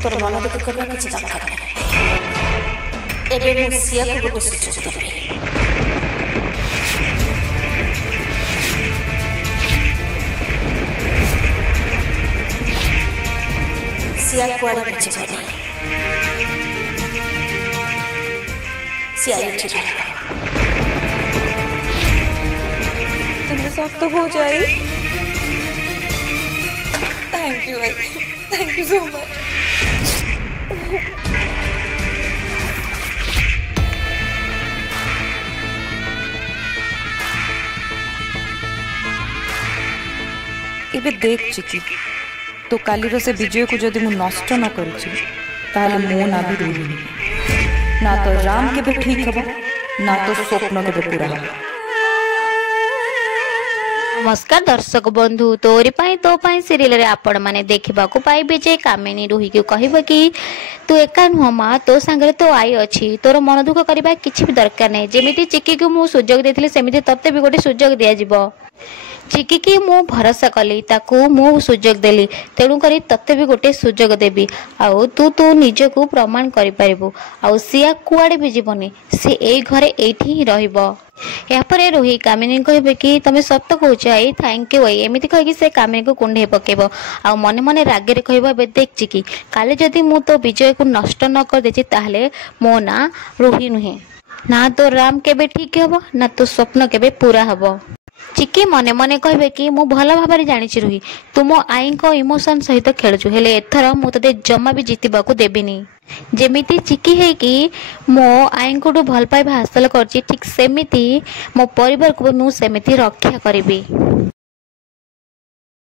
तोर मन दुख करना किसी दरकार नहीं। एबे मु सिया को गोटे सुचोग देबी। सिया कुआडे बची बनी सिया ठीक है। तुमने सब तो हो जाए। थैंक यू भाई, थैंक यू सो मच। इबे देख चिकी तो कालीर से विजय को जदि मु नष्ट न करिछि ताले मो ना भी रुही ना तो राम के भी ठीक हबो ना तो स्वप्न के भी पूरा हबो। नमस्कार दर्शक बंधु, तोरी पाई तो पाई सीरियल रे आपण माने देखिबा को पाइबे जे कामिनी रोही के कहबा कि तू एका नुह माँ तो सांगरे तो आई अच्छी, तोर मन दुख करबा किछि भी दरकार नै। जेमिति चिकी को मु सुजोग देथिले सेमिति तते भी गोटे सुजोग दिया जिवो। चिकी की मु भरोसा कली ताकू मु सुजोग देली, तेणु करी तते भी गोटे सुजोग देबी। आउ तू तू निज को प्रमाण करि परिबो। आउ सिया कुआडे भी जीवनी, से एई घरे एठी ही रहिबो। या पर रोही कामिनी कहबे कि तमे सत्य कहूछ आई थैंक यू आई एमिति कहि से कामिनी को कुंडे पकेबो। आ मने मने रागरे कहबो बे देख चिकी काले जदी मु तो विजय को नष्ट न कर देछि ताहले मो ना रोही नुहे, ना तो राम केबे ठीक हबो ना तो स्वप्न केबे पूरा हबो। चिकी मने मने कहबे कि मु भल भाबरे जानिछि रोही तू मो आई को इमोशन सहित खेलछु, हेले एथर मु तते जम्मा भी जीतिबा को देबिनी। जेमिति चिकी है कि मो आई को भल पाइबा हासिल करछि ठीक सेमिति मो परिवार को नु सेमिति रक्षा करिबी।